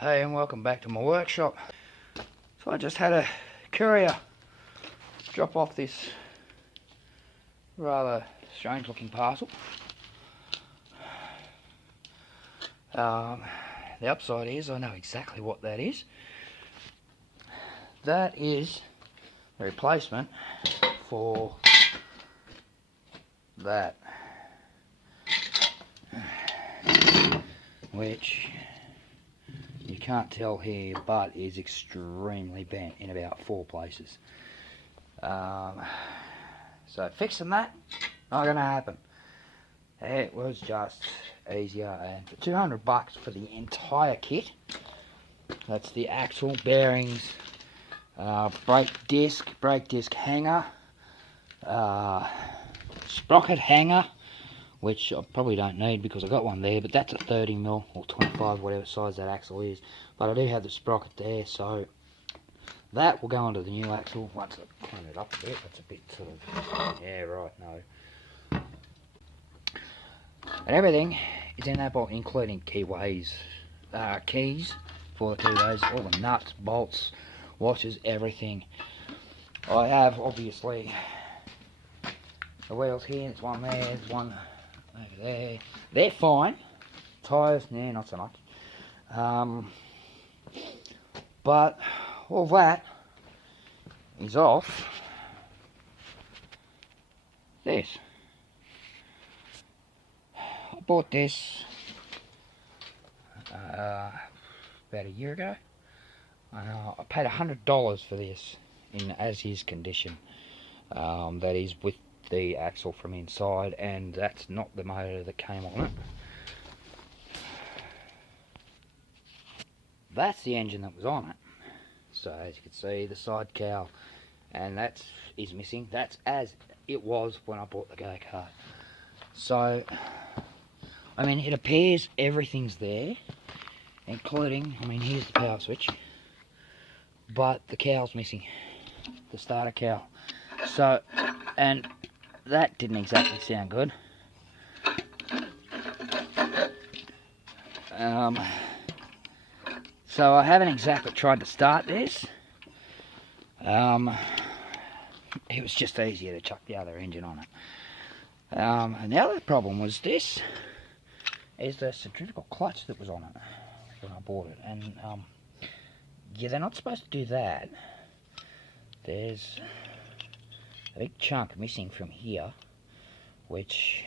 Hey, and welcome back to my workshop. So I just had a courier drop off this rather strange looking parcel. The upside is I know exactly what that is. That is the replacement for that, which you can't tell here, but is extremely bent in about 4 places. So fixing that, not going to happen. It was just easier, and for $200 for the entire kit, that's the axle, bearings, brake disc hanger, sprocket hanger, which I probably don't need because I got one there, but that's a 30mm or 25, whatever size that axle is. But I do have the sprocket there, so that will go onto the new axle once I clean it up a bit. That's a bit sort of, yeah, right, no. And everything is in that box, including keys for the keyways, all the nuts, bolts, washers, everything. I have, obviously, the wheels here. There's one there, there's one over there. They're fine. Tyres, nah, not so much. But all that is off this. I bought this about a year ago. I paid $100 for this in as-is condition. That is with the axle from inside, and that's not the motor that came on it. That's the engine that was on it. So as you can see, the side cowl, and that is missing. That's as it was when I bought the go-kart. So I mean, it appears everything's there, including, I mean, here's the power switch, but the cowl's missing, the starter cowl. So, and that didn't exactly sound good. So I haven't exactly tried to start this. It was just easier to chuck the other engine on it. And the other problem was this, is the centrifugal clutch that was on it when I bought it. And yeah, they're not supposed to do that. There's a big chunk missing from here, which,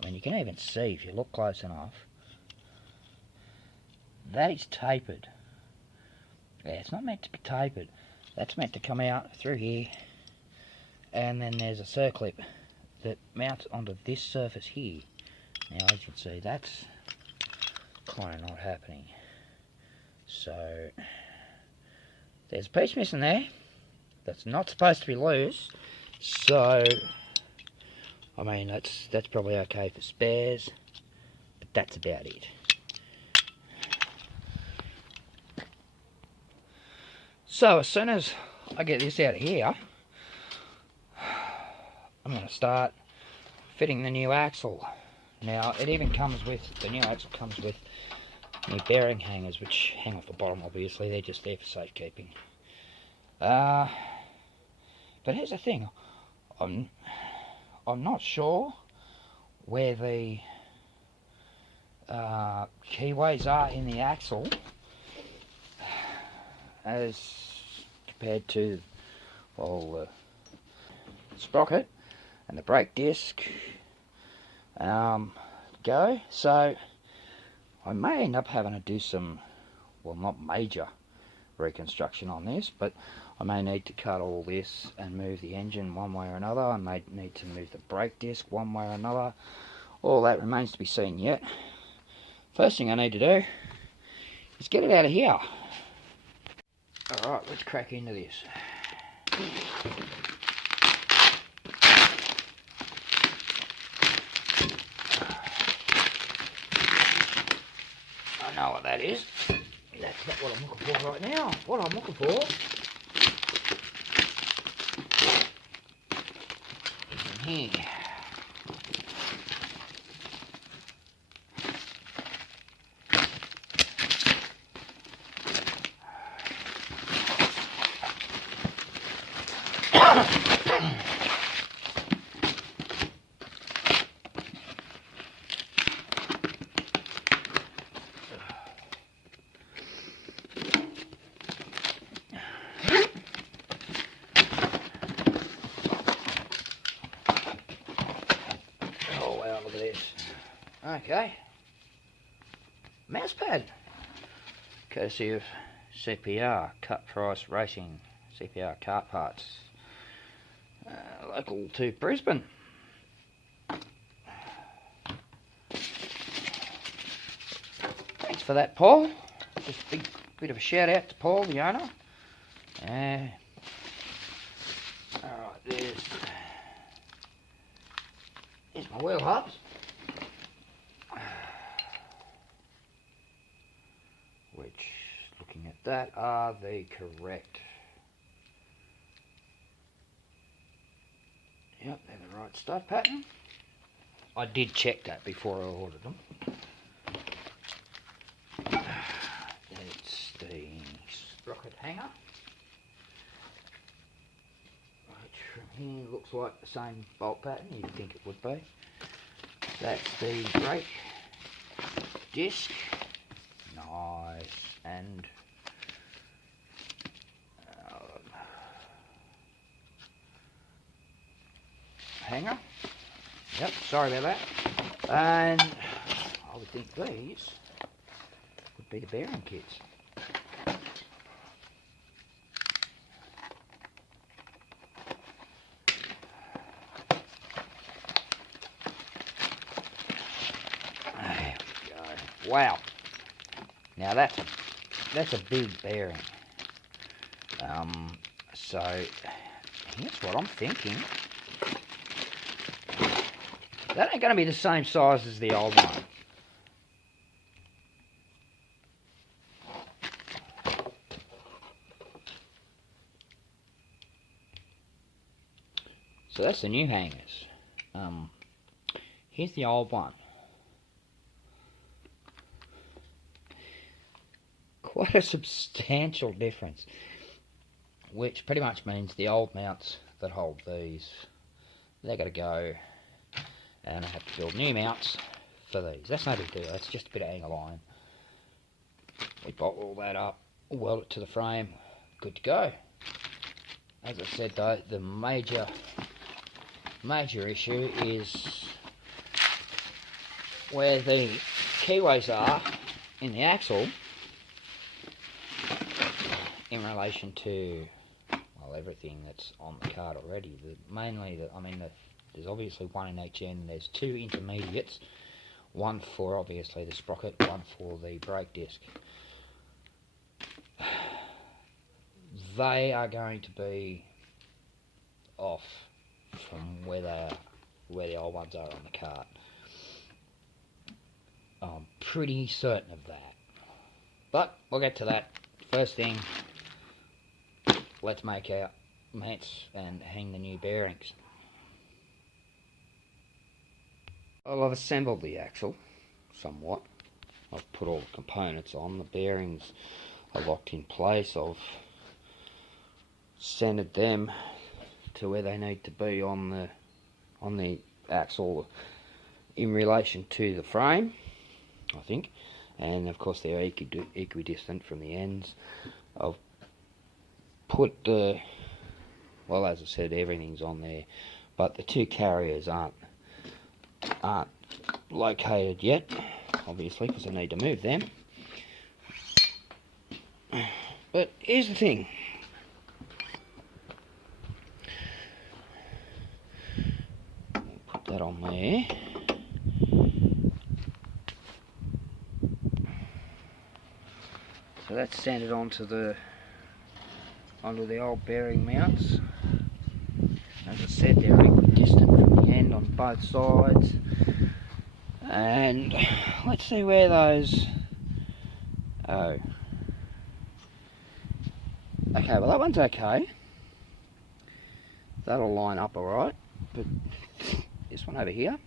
I mean, you can even see if you look close enough. That is tapered. Yeah, it's not meant to be tapered. That's meant to come out through here, and then there's a circlip that mounts onto this surface here. Now, as you can see, that's kind of not happening. So there's a piece missing there that's not supposed to be loose. So I mean, that's probably okay for spares, but that's about it. So as soon as I get this out of here, I'm going to start fitting the new axle. Now, it even comes with, the new axle comes with new bearing hangers, which hang off the bottom, obviously. They're just there for safekeeping. But here's the thing. I'm not sure where the keyways are in the axle as compared to, well, the sprocket and the brake disc go. So I may end up having to do some, well, not major reconstruction on this, but I may need to cut all this and move the engine one way or another. I may need to move the brake disc one way or another. All that remains to be seen yet. First thing I need to do is get it out of here. Alright, let's crack into this. I know what that is. That's not what I'm looking for right now. What I'm looking for is in here. Oh wow, look at this. Okay. Mouse pad. Courtesy of CPR, Cut Price Racing, CPR Kart Parts. Local to Brisbane. Thanks for that, Paul. Just a big bit of a shout out to Paul, the owner. Alright, there's my wheel hubs. Which, looking at that, are the correct. Yep, they're the right stud pattern. I did check that before I ordered them. It's the sprocket hanger, which from here looks like the same bolt pattern you'd think it would be. That's the brake disc. Nice. And hanger. Yep, sorry about that. And I would think these would be the bearing kits. There we go. Wow. Now that's a big bearing. So here's what I'm thinking. That ain't going to be the same size as the old one. So that's the new hangers. Here's the old one. Quite a substantial difference, which pretty much means the old mounts that hold these, they're going to go, and I have to build new mounts for these. That's no big deal, that's just a bit of angle iron. We bolt all that up, weld it to the frame, good to go. As I said though, the major issue is where the keyways are in the axle in relation to, well, everything that's on the cart already. There's obviously one in each end. There's two intermediates, one for obviously the sprocket, one for the brake disc. They are going to be off from where the old ones are on the cart. I'm pretty certain of that. But we'll get to that. First thing, let's make our mats and hang the new bearings. Well, I've assembled the axle somewhat. I've put all the components on. The bearings are locked in place. I've centered them to where they need to be on the axle in relation to the frame, I think. And of course they're equidistant from the ends. I've put well, as I said, everything's on there, but the two carriers aren't located yet, obviously, because I need to move them. But here's the thing. Put that on there. So that's centered onto the old bearing mounts. As I said, they're equidistant from the end on both sides. And let's see where those... Oh. Okay, well that one's okay. That'll line up alright. But this one over here,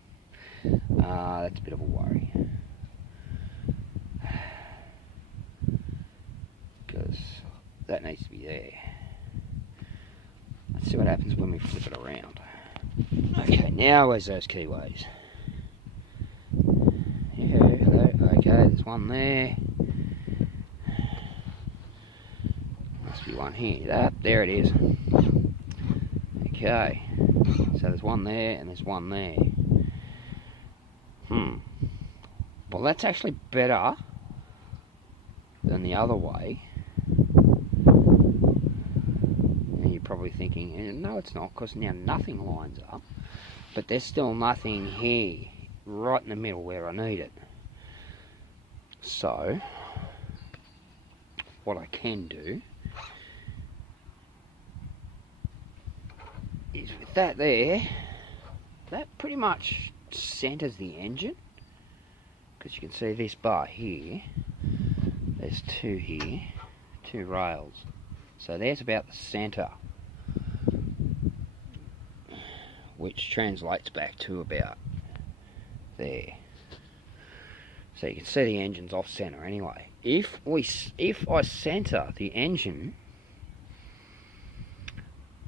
that's a bit of a worry. Because that needs to be there. Let's see what happens when we flip it around. Okay, now where's those keyways? Yeah, hello. Okay, there's one there. Must be one here. There it is. Okay, so there's one there and there's one there. Well, that's actually better than the other way. And you're probably thinking, no it's not, because now nothing lines up. But there's still nothing here, right in the middle where I need it. So, what I can do is with that there, that pretty much centers the engine. Because you can see this bar here, there's two here, two rails. So there's about the center, which translates back to about there. So you can see the engine's off center anyway. If I center the engine,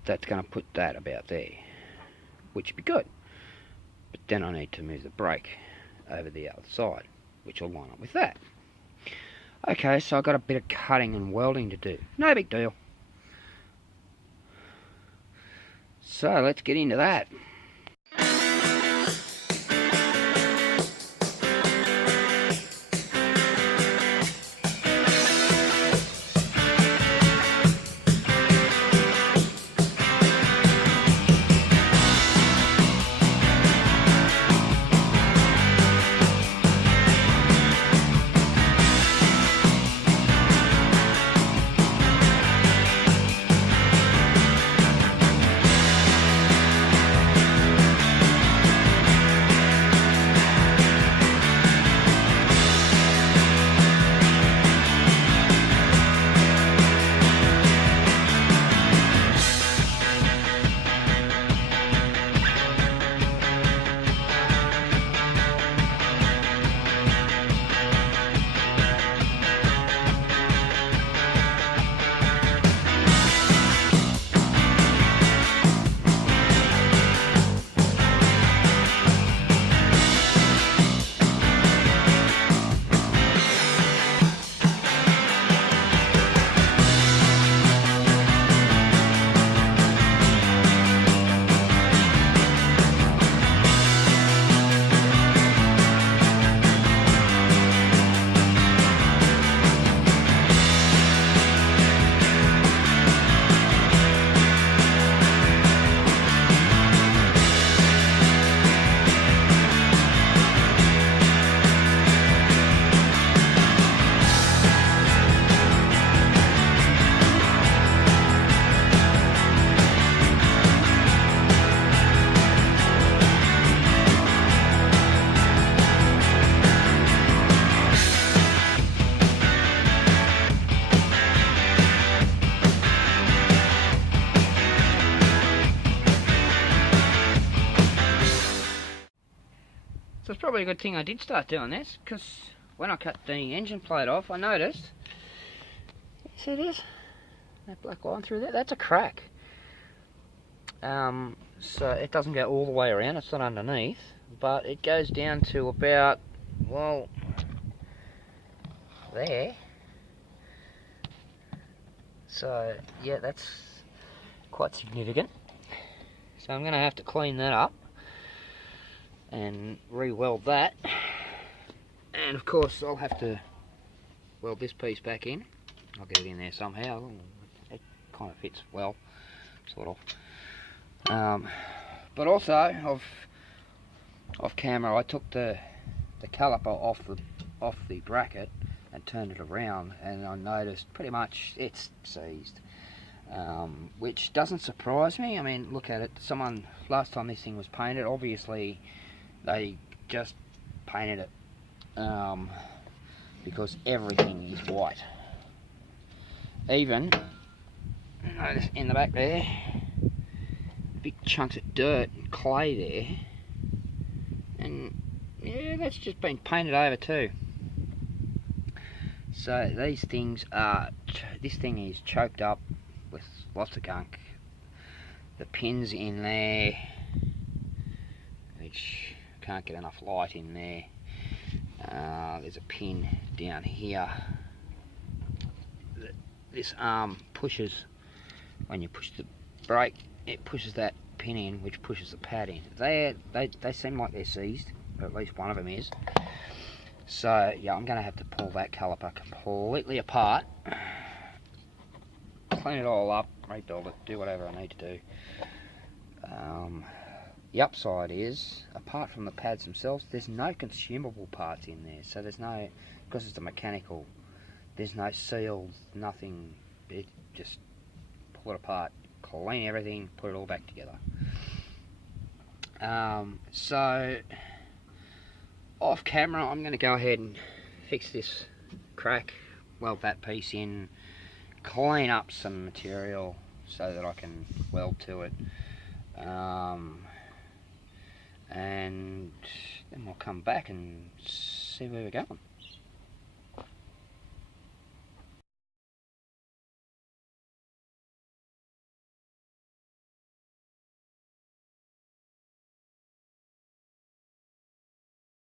that's going to put that about there, which would be good. But then I need to move the brake over the other side, which will line up with that. Okay, so I've got a bit of cutting and welding to do. No big deal. So let's get into that. So it's probably a good thing I did start doing this, because when I cut the engine plate off, I noticed, see this? That black line through there? That's a crack. So it doesn't go all the way around, it's not underneath, but it goes down to about, well, there. So yeah, that's quite significant. So I'm going to have to clean that up and re-weld that, and of course I'll have to weld this piece back in. I'll get it in there somehow. It kind of fits well, sort of. But also off camera, I took the caliper off the bracket and turned it around, and I noticed pretty much it's seized, which doesn't surprise me. I mean, look at it. Someone, last time this thing was painted, obviously they just painted it because everything is white. Even, notice in the back there, big chunks of dirt and clay there, and yeah, that's just been painted over too. So these things are, this thing is choked up with lots of gunk. the pins in there, which can't get enough light in there. There's a pin down here. This arm pushes, when you push the brake, it pushes that pin in, which pushes the pad in. They seem like they're seized, or at least one of them is. So yeah, I'm going to have to pull that caliper completely apart, clean it all up, rebuild it, do whatever I need to do. The upside is, apart from the pads themselves, there's no consumable parts in there. So there's no, because it's a mechanical, there's no seals, nothing. It just pull it apart, clean everything, put it all back together. So off camera, I'm going to go ahead and fix this crack, weld that piece in, clean up some material so that I can weld to it, and then we'll come back and see where we're going.